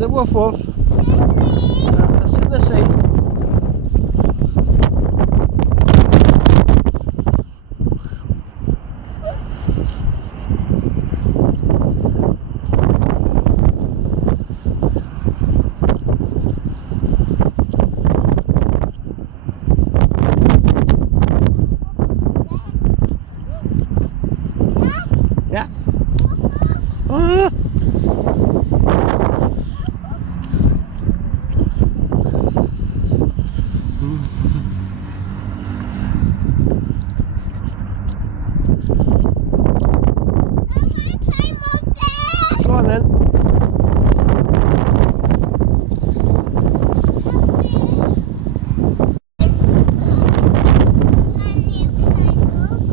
There's a woof woof. That's in the sea. Yeah. Go on then.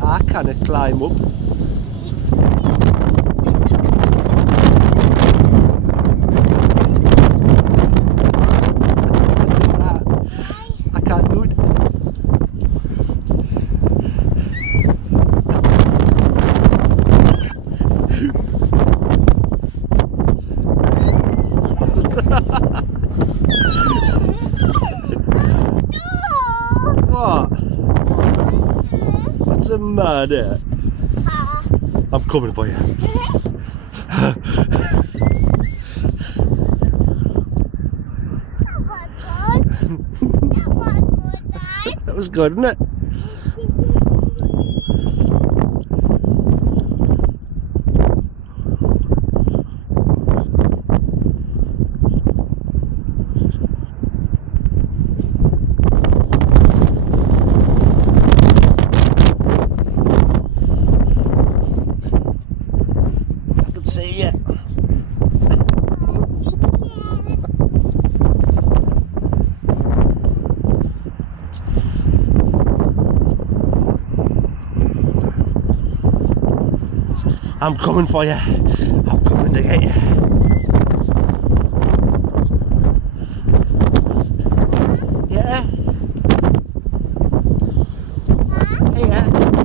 I can't climb up. I can't do it. What? What's the matter? I'm coming for you. That was good, wasn't it? I can see you. I'm coming for you. I'm coming to get you. Yeah. Here.